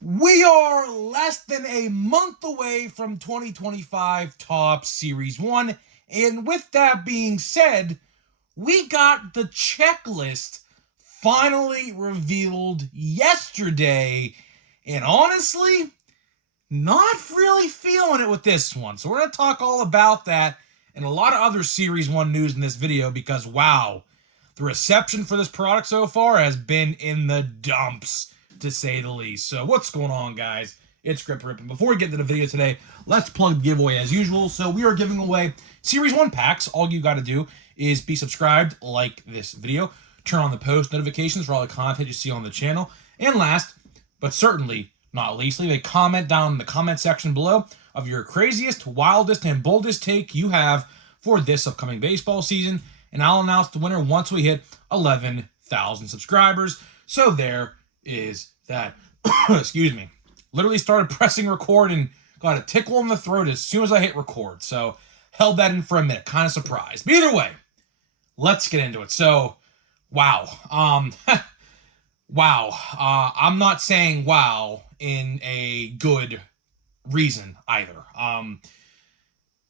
We are less than a month away from 2025 Top Series 1. And with that being said, we got the checklist finally revealed yesterday. And honestly, not really feeling it with this one. So we're going to talk all about that and a lot of other Series 1 news in this video because, wow, the reception for this product so far has been in the dumps, to say the least. So what's going on, guys? It's Grip Rip. And before we get into the video today, let's plug the giveaway as usual. So we are giving away Series 1 packs. All you got to do is be subscribed, like this video, turn on the post notifications for all the content you see on the channel, and last, but certainly not least, leave a comment down in the comment section below of your craziest, wildest, and boldest take you have for this upcoming baseball season, and I'll announce the winner once we hit 11,000 subscribers. So there is that. Excuse me. Literally started pressing record and got a tickle in the throat as soon as I hit record. So held that in for a minute. Kind of surprised. But either way, let's get into it. So, wow. Wow. I'm not saying wow in a good reason either.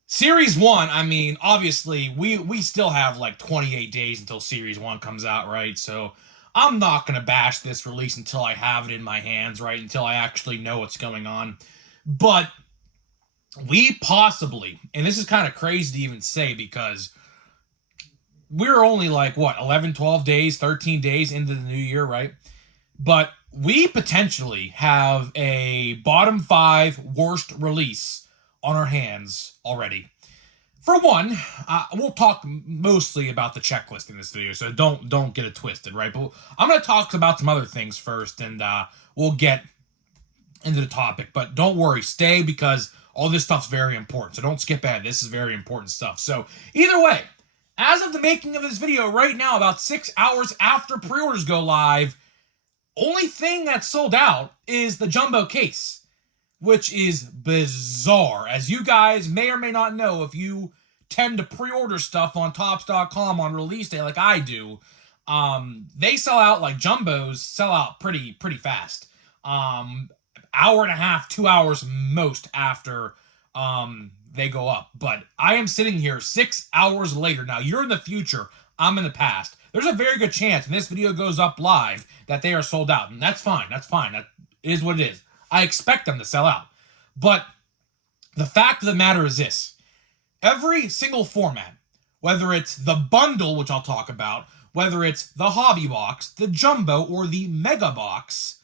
Series 1, I mean, obviously, we still have like 28 days until Series 1 comes out, right? So I'm not going to bash this release until I have it in my hands, right? Until I actually know what's going on. But we possibly, and this is kind of crazy to even say because we're only like, what, 11, 12 days, 13 days into the new year, right? But we potentially have a bottom 5 worst release on our hands already. For one, we'll talk mostly about the checklist in this video, so don't get it twisted, right? But I'm going to talk about some other things first, and we'll get into the topic. But don't worry, stay, because all this stuff's very important, so don't skip ahead. This is very important stuff. So either way, as of the making of this video right now, about 6 hours after pre-orders go live, only thing that's sold out is the jumbo case, which is bizarre. As you guys may or may not know, if you tend to pre-order stuff on Topps.com on release day like I do, they sell out, like jumbos sell out pretty fast. Hour and a half, 2 hours most after they go up. But I am sitting here 6 hours later. Now, you're in the future. I'm in the past. There's a very good chance when this video goes up live that they are sold out. And that's fine. That's fine. That is what it is. I expect them to sell out. But the fact of the matter is this. Every single format, whether it's the bundle, which I'll talk about, whether it's the hobby box, the jumbo, or the mega box,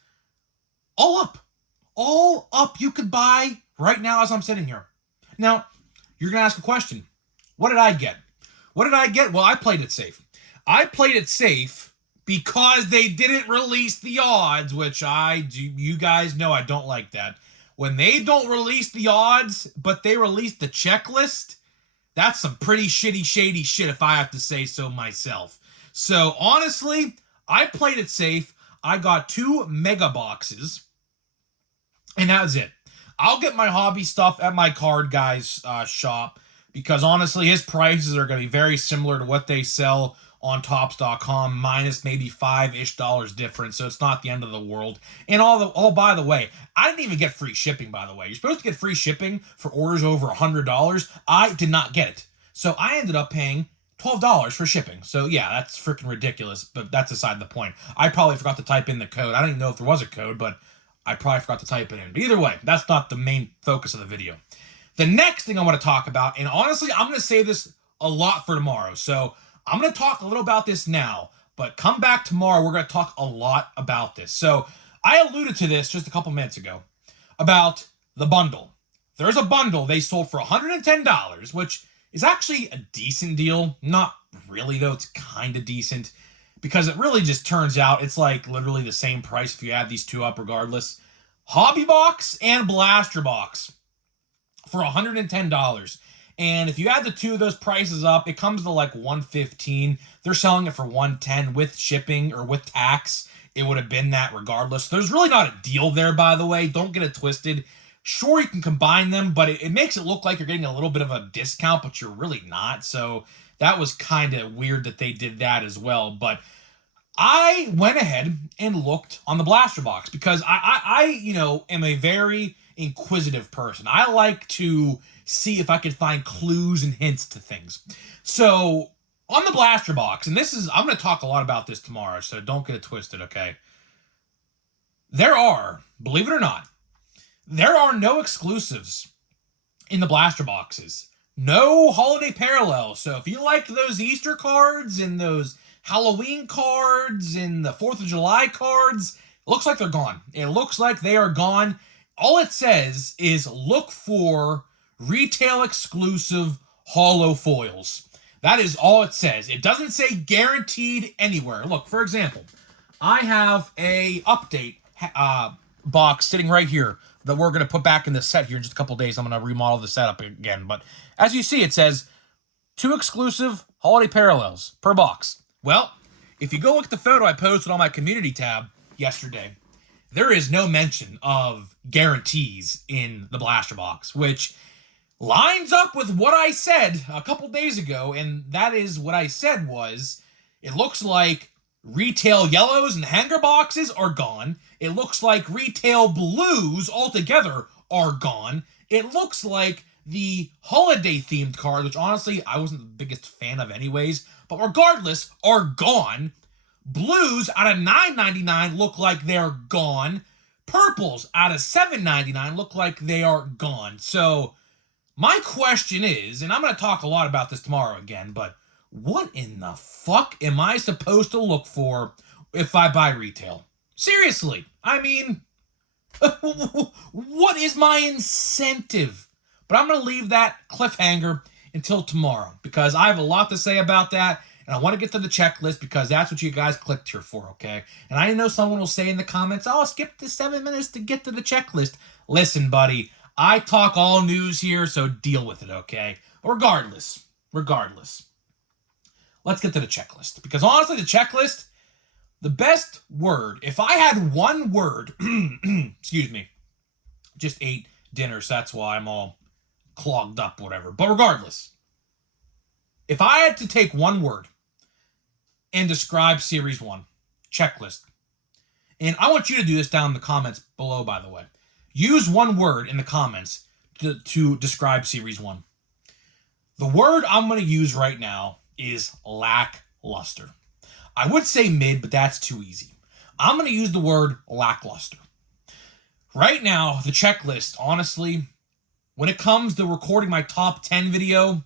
all up. All up you could buy right now as I'm sitting here. Now, you're going to ask a question. What did I get? What did I get? Well, I played it safe. I played it safe because they didn't release the odds, which you guys know I don't like that. When they don't release the odds, but they release the checklist, that's some pretty shitty, shady shit if I have to say so myself. So, honestly, I played it safe. I got 2 mega boxes, and that was it. I'll get my hobby stuff at my card guy's shop because, honestly, his prices are going to be very similar to what they sell on Topps.com, minus maybe $5-ish difference, so it's not the end of the world. And by the way, I didn't even get free shipping, by the way. You're supposed to get free shipping for orders over $100. I did not get it. So I ended up paying $12 for shipping. So yeah, that's freaking ridiculous, but that's aside the point. I probably forgot to type in the code. I don't even know if there was a code, but I probably forgot to type it in. But either way, that's not the main focus of the video. The next thing I want to talk about, and honestly, I'm going to save this a lot for tomorrow, so I'm going to talk a little about this now, but come back tomorrow, we're going to talk a lot about this. So I alluded to this just a couple minutes ago about the bundle. There's a bundle they sold for $110, which is actually a decent deal. Not really, though. It's kind of decent because it really just turns out it's like literally the same price if you add these two up regardless. Hobby box and blaster box for $110. And if you add the two of those prices up, it comes to like $115. They're selling it for $110 with shipping or with tax. It would have been that regardless. There's really not a deal there, by the way. Don't get it twisted. Sure, you can combine them, but it makes it look like you're getting a little bit of a discount, but you're really not. So that was kind of weird that they did that as well. But I went ahead and looked on the blaster box because I am a very inquisitive person. I like to see if I can find clues and hints to things. So on the blaster box, and I'm going to talk a lot about this tomorrow, so don't get it twisted, okay? Believe it or not, there are no exclusives in the blaster boxes. No holiday parallels. So if you like those Easter cards and those Halloween cards and the 4th of July cards, it looks like they're gone. It looks like they are gone. All it says is look for retail exclusive holo foils. That is all it says. It doesn't say guaranteed anywhere. Look, for example, I have a update box sitting right here that we're going to put back in the set here in just a couple days. I'm going to remodel the setup again. But as you see, it says 2 exclusive holiday parallels per box. Well, if you go look at the photo I posted on my community tab yesterday, there is no mention of guarantees in the blaster box, which lines up with what I said a couple days ago, and that is what I said was, it looks like retail yellows and hanger boxes are gone. It looks like retail blues altogether are gone. It looks like the holiday-themed cards, which honestly I wasn't the biggest fan of anyways, but regardless, are gone. Blues out of $9.99 look like they're gone. Purples out of $7.99 look like they are gone. So my question is, and I'm going to talk a lot about this tomorrow again, but what in the fuck am I supposed to look for if I buy retail? Seriously, I mean, what is my incentive? But I'm going to leave that cliffhanger until tomorrow because I have a lot to say about that, and I want to get to the checklist because that's what you guys clicked here for, okay? And I know someone will say in the comments, oh, skip the 7 minutes to get to the checklist. Listen, buddy, I talk all news here, so deal with it, okay? Regardless, let's get to the checklist. Because honestly, the checklist, the best word, if I had one word, excuse me, just ate dinner, so that's why I'm all clogged up, whatever. But regardless, if I had to take one word and describe Series 1, checklist, and I want you to do this down in the comments below, by the way. Use one word in the comments to describe Series 1. The word I'm going to use right now is lackluster. I would say mid, but that's too easy. I'm going to use the word lackluster. Right now, the checklist, honestly, when it comes to recording my top 10 video,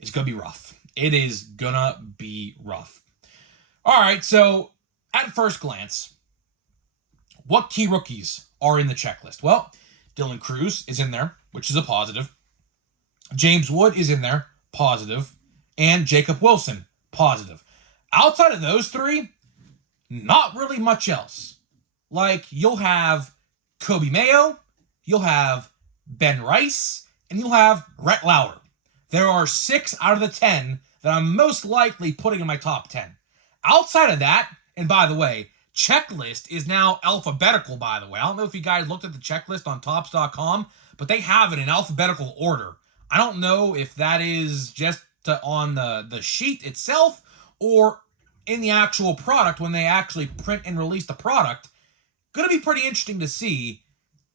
it's going to be rough. It is going to be rough. All right, so at first glance, what key rookies are in the checklist? Well, Dylan Cruz is in there, which is a positive. James Wood is in there, positive. And Jacob Wilson, positive. Outside of those three, not really much else. Like, you'll have Kobe Mayo, you'll have Ben Rice, and you'll have Rhett Lauder. There are 6 out of the 10 that I'm most likely putting in my top 10. Outside of that, and by the way, checklist is now alphabetical, by the way. I don't know if you guys looked at the checklist on Topps.com, but they have it in alphabetical order. I don't know if that is just on the sheet itself or in the actual product when they actually print and release the product. Going to be pretty interesting to see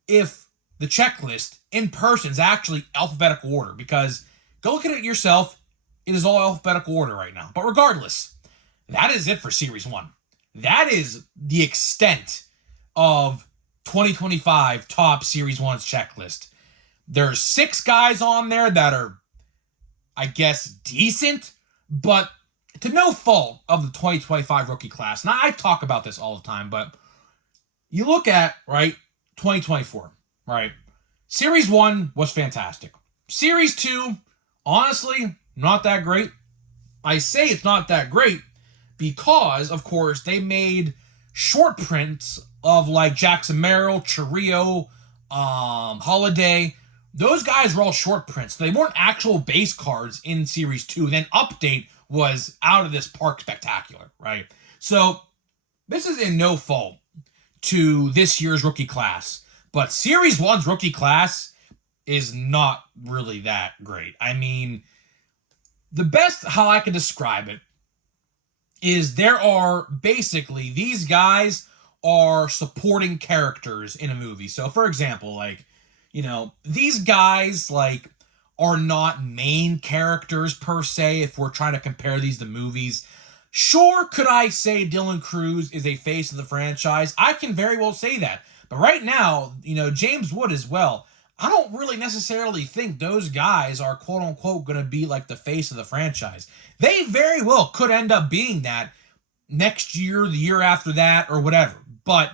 if the checklist in person is actually alphabetical order, because go look at it yourself. It is all alphabetical order right now. But regardless, that is it for Series 1. That is the extent of 2025 Topps Series 1's checklist. There's 6 guys on there that are, I guess, decent, but to no fault of the 2025 rookie class. Now, I talk about this all the time, but you look at, right, 2024, right? Series 1 was fantastic. Series 2, honestly, not that great. I say it's not that great because, of course, they made short prints of like Jackson Merrill, Chirrio, Holiday. Those guys were all short prints. They weren't actual base cards in Series 2. Then Update was out of this park spectacular, right? So this is in no fault to this year's rookie class. But Series 1's rookie class is not really that great. I mean, the best how I can describe it is there are basically these guys are supporting characters in a movie. So for example, like, these guys like are not main characters per se if we're trying to compare these to movies. Sure, could I say Dylan Cruz is a face of the franchise? I can very well say that. But right now, James Wood as well. I don't really necessarily think those guys are quote unquote going to be like the face of the franchise. They very well could end up being that next year, the year after that, or whatever. But,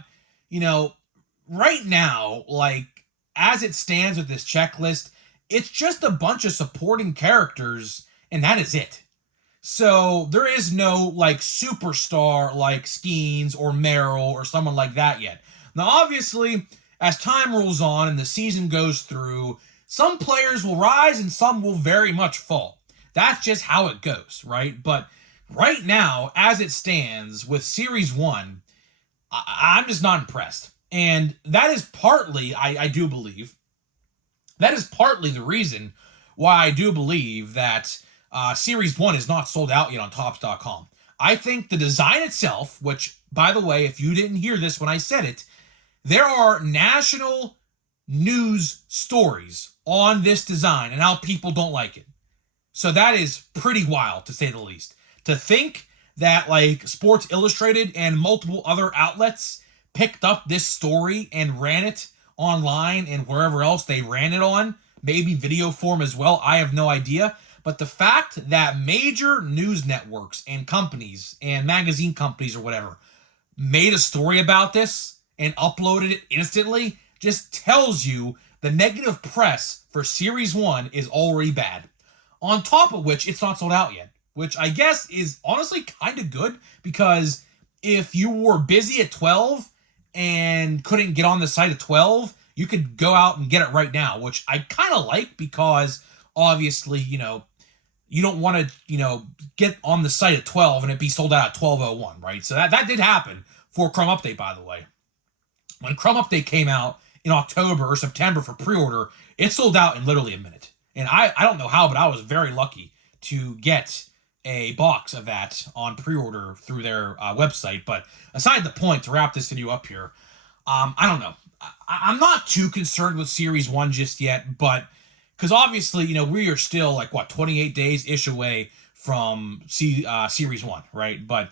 right now, like, as it stands with this checklist, it's just a bunch of supporting characters, and that is it. So there is no like superstar like Skeens or Merrill or someone like that yet. Now, obviously, as time rolls on and the season goes through, some players will rise and some will very much fall. That's just how it goes, right? But right now, as it stands with Series 1, I'm just not impressed. And that is partly, I do believe, that is partly the reason why I do believe that Series 1 is not sold out yet on Topps.com. I think the design itself, which, by the way, if you didn't hear this when I said it, there are national news stories on this design and how people don't like it. So that is pretty wild, to say the least. To think that, like, Sports Illustrated and multiple other outlets picked up this story and ran it online and wherever else they ran it on, maybe video form as well, I have no idea. But the fact that major news networks and companies and magazine companies or whatever made a story about this and uploaded it instantly just tells you the negative press for Series 1 is already bad. On top of which, it's not sold out yet, which I guess is honestly kind of good, because if you were busy at 12 and couldn't get on the site at 12, you could go out and get it right now, which I kind of like, because obviously, you don't want to, get on the site at 12 and it be sold out at 12:01, right? So that did happen for Chrome Update, by the way. When Chrome Update came out in October or September for pre-order, it sold out in literally a minute. And I don't know how, but I was very lucky to get a box of that on pre-order through their website. But aside the point, to wrap this video up here, I don't know. I'm not too concerned with Series 1 just yet, but because obviously, we are still like, 28 days-ish away from Series 1, right? But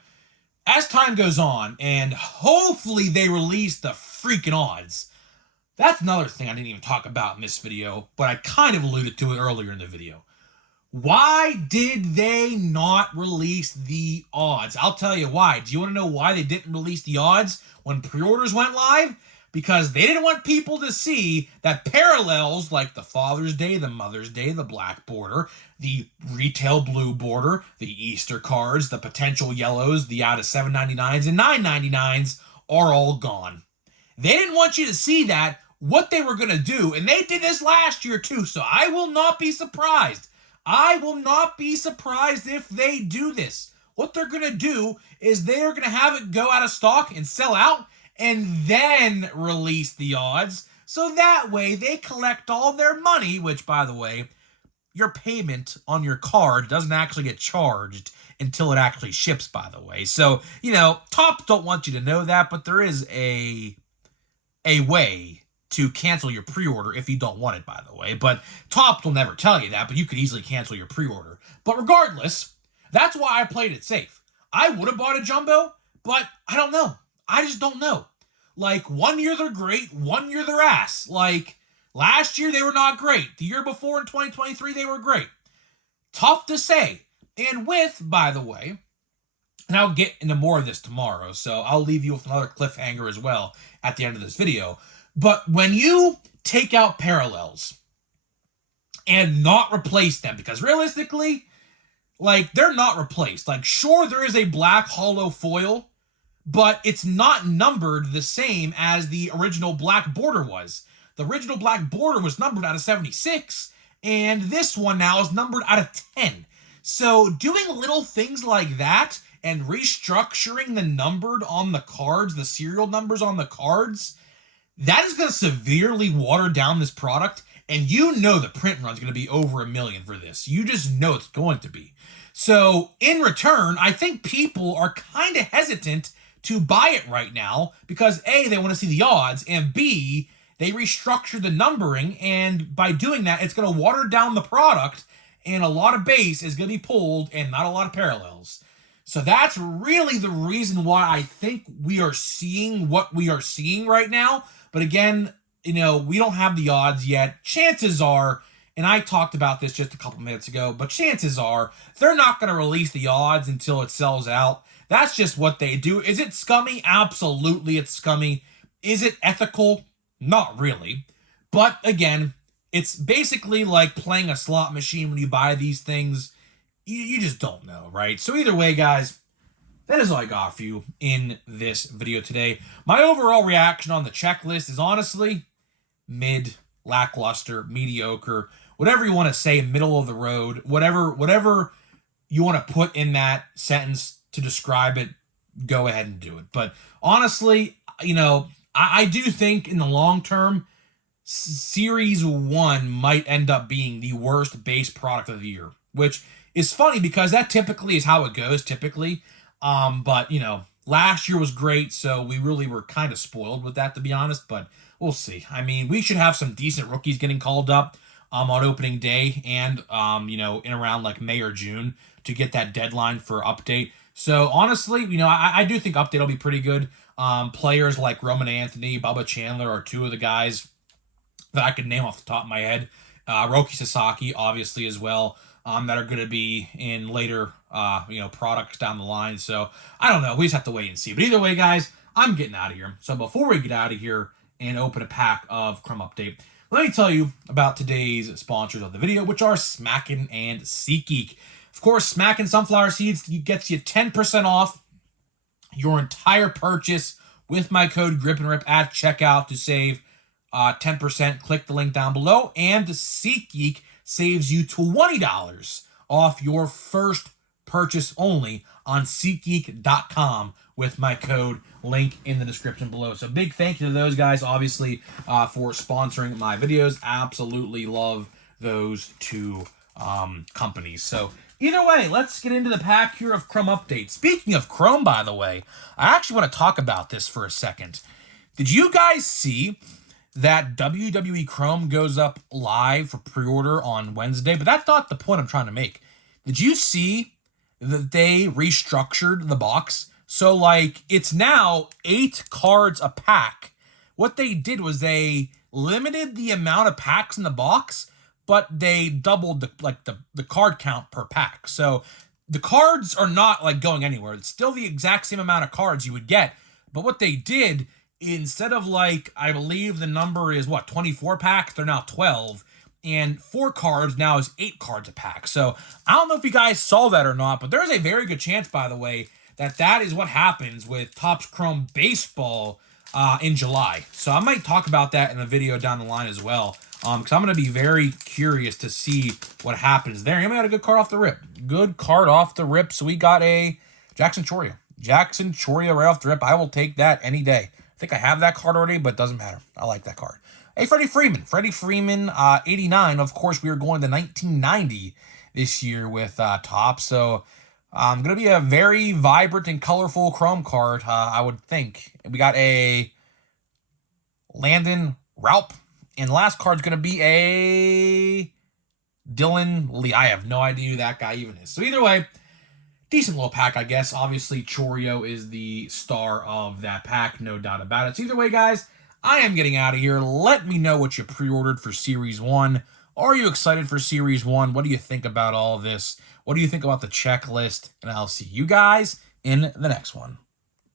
as time goes on, and hopefully they release the freaking odds, that's another thing I didn't even talk about in this video, but I kind of alluded to it earlier in the video. Why did they not release the odds? I'll tell you why. Do you want to know why they didn't release the odds when pre-orders went live? Because they didn't want people to see that parallels like the Father's Day, the Mother's Day, the black border, the retail blue border, the Easter cards, the potential yellows, the out of $7.99s and $9.99s are all gone. They didn't want you to see that, what they were going to do, and they did this last year too, so I will not be surprised. I will not be surprised if they do this. What they're going to do is they're going to have it go out of stock and sell out, and then release the odds, so that way they collect all their money, which, by the way, your payment on your card doesn't actually get charged until it actually ships, by the way. So, Topps don't want you to know that, but there is a way to cancel your pre-order if you don't want it, by the way. But Topps will never tell you that, but you could easily cancel your pre-order. But regardless, that's why I played it safe. I would have bought a jumbo, but I don't know. I just don't know. Like, 1 year they're great, 1 year they're ass. Like, last year they were not great. The year before in 2023 they were great. Tough to say. And with, by the way, and I'll get into more of this tomorrow, so I'll leave you with another cliffhanger as well at the end of this video. But when you take out parallels and not replace them, because realistically, like, they're not replaced. Like, sure, there is a black hollow foil, but it's not numbered the same as the original black border was. The original black border was numbered out of 76, and this one now is numbered out of 10. So doing little things like that and restructuring the numbered on the cards, the serial numbers on the cards, that is going to severely water down this product, and the print run's going to be over 1 million for this. You just know it's going to be. So in return, I think people are kind of hesitant to buy it right now because A, they want to see the odds, and B, they restructured the numbering, and by doing that, it's going to water down the product, and a lot of base is going to be pulled and not a lot of parallels. So that's really the reason why I think we are seeing what we are seeing right now. But again, we don't have the odds yet. Chances are, and I talked about this just a couple minutes ago, but chances are they're not going to release the odds until it sells out. That's just what they do. Is it scummy? Absolutely, it's scummy. Is it ethical? Not really. But again, it's basically like playing a slot machine when you buy these things. You just don't know, right? So either way, guys, that is all I got for you in this video today. My overall reaction on the checklist is honestly mid, lackluster, mediocre, whatever you want to say, middle of the road, whatever you want to put in that sentence to describe it, go ahead and do it. But honestly, I do think in the long term, Series 1 might end up being the worst base product of the year, which is funny because that typically is how it goes, typically. But, last year was great, so we really were kind of spoiled with that, to be honest, but we'll see. I mean, we should have some decent rookies getting called up on opening day and, in around like May or June to get that deadline for update. So honestly, I do think update will be pretty good. Players like Roman Anthony, Bubba Chandler are two of the guys that I could name off the top of my head. Roki Sasaki, obviously, as well, that are going to be in later, products down the line. So I don't know. We just have to wait and see. But either way, guys, I'm getting out of here. So before we get out of here and open a pack of Chrome Update, let me tell you about today's sponsors of the video, which are Smackin' and SeatGeek. Of course, Smackin' Sunflower Seeds gets you 10% off your entire purchase with my code GRIPANDRIP at checkout to save 10%. Click the link down below. And SeatGeek saves you $20 off your first purchase only on SeatGeek.com with my code, link in the description below. So big thank you to those guys, obviously, for sponsoring my videos. Absolutely love those two companies. So either way, let's get into the pack here of Chrome Update. Speaking of Chrome, by the way, I actually want to talk about this for a second. Did you guys see that WWE Chrome goes up live for pre-order on Wednesday? But that's not the point I'm trying to make. Did you see that they restructured the box? So, it's now 8 cards a pack. What they did was they limited the amount of packs in the box, but they doubled the card count per pack. So the cards are not going anywhere. It's still the exact same amount of cards you would get. But what they did, instead of I believe the number is 24 packs, they're now 12. And 4 cards now is 8 cards a pack. So I don't know if you guys saw that or not, but there's a very good chance, by the way, that is what happens with Topps Chrome Baseball in July. So I might talk about that in a video down the line as well. Because I'm going to be very curious to see what happens there. And we got a good card off the rip. Good card off the rip. So we got a Jackson Choria. Jackson Choria right off the rip. I will take that any day. I think I have that card already, but it doesn't matter. I like that card. Hey, Freddie Freeman. Freddie Freeman, 89. Of course, we are going to 1990 this year with Topps. So going to be a very vibrant and colorful Chrome card, I would think. We got a Landon Raup. And the last card's going to be a Dylan Lee. I have no idea who that guy even is. So either way, decent little pack, I guess. Obviously, Chorio is the star of that pack, no doubt about it. So either way, guys, I am getting out of here. Let me know what you pre-ordered for Series 1. Are you excited for Series 1? What do you think about all of this? What do you think about the checklist? And I'll see you guys in the next one.